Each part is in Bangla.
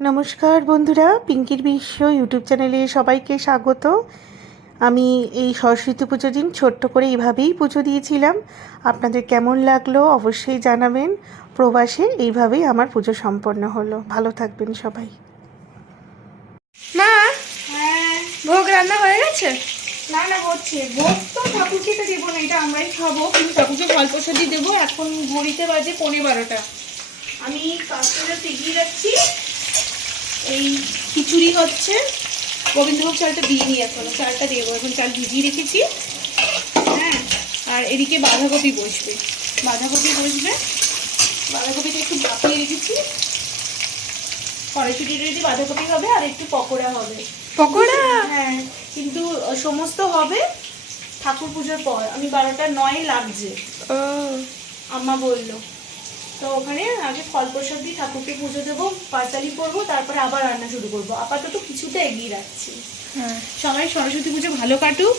নমস্কার বন্ধুরা পিঙ্কির বিশ্ব ইউটিউব চ্যানেলে সবাইকে স্বাগত। আমি এই সরস্বতী পুজোর দিন ছোট্ট করে এইভাবেই পুজো দিয়েছিলাম। আপনাদের কেমন লাগল অবশ্যই জানাবেন। প্রবাসে এইভাবেই আমার পুজো সম্পন্ন হলো। ভালো থাকবেন সবাই। মা হ্যাঁ ভোগ রান্না হয়ে গেছে? না না হচ্ছে। ভোগ তো ঠাকুরকে তো দেবো না এটা আমরাই খাব। কিন্তু ঠাকুরকে ফল প্রসাদই দেবো। এখন ঘড়িতে বাজে পৌনে বারোটা। আমি কাজটা এগিয়ে যাচ্ছি। এই খিচুড়ি হচ্ছে গোবিন্দভোগ চালটা দিইনি এখনও চালটা দেবো। এখন চাল ভিজিয়ে রেখেছি। হ্যাঁ আর এদিকে বাঁধাকপি বসবে। বাঁধাকপি বসবে। বাঁধাকপিটা একটু ভাপিয়ে রেখেছি। কড়াইশুটি রেডি বাঁধাকপি হবে আর একটু পকোড়া হবে। পকোড়া? হ্যাঁ কিন্তু সমস্ত হবে ঠাকুর পুজোর পর। আমি বারোটা নয় লাগছে। আম্মা বলল। তো ওখানে আগে ফল প্রসাদ দিয়ে ঠাকুরকে পুজো দেবো পাঁচালি করব তারপরে আবার রান্না শুরু করব। আপাতত কিছুটা এগিয়ে রাখছি। হ্যাঁ। সবাই সরস্বতী পুজো ভালো কাটুক।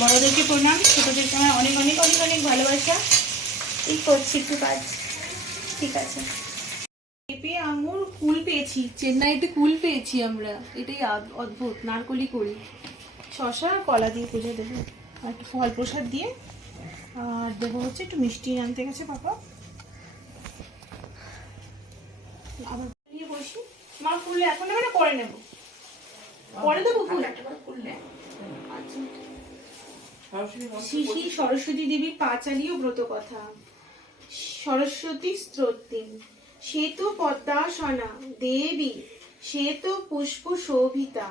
বড়দেরকে প্রণাম ছোটদেরকে আমার অনেক অনেক অনেক অনেক ভালোবাসা। এই করছি একটু কাজ। ঠিক আছে। পেঁপে আঙুর কুল পেয়েছি। চেন্নাইতে কুল পেয়েছি আমরা। এটাই অদ্ভুত নারকলি করি। শশা আর কলা দিয়ে পুজো দেবো। আর ফল প্রসাদ দিয়ে আর দেবো হচ্ছে একটু মিষ্টি আনতে গেছে পাপা। আবার নিয়ে বসি। মা ফুললে এখন না পরে নেব? পরে দেবো ফুল আচ্ছা শ্রী শ্রী সরস্বতী দেবী পাঁচালী ও ব্রত কথা। সরস্বতী স্তোত্রিম শ্বেত পদ্মাসনা দেবী শ্বেত পুষ্প শোভিতা।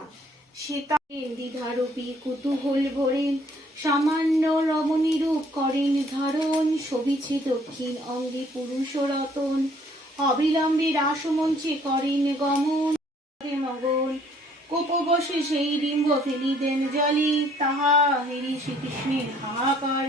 শ্বেতা দ্বিধারূপী কুতূহল ভরে সামান্য করেন ধারণ শোভিছে দক্ষিণ অঙ্গে পুরুষ রতন। অবিলম্বে রাসমঞ্চে করেন গমন। মগন কোপবশে সেই ডিম্ব ফেলি দেন জলি। তাহা হেরি শ্রীকৃষ্ণের হাহাকার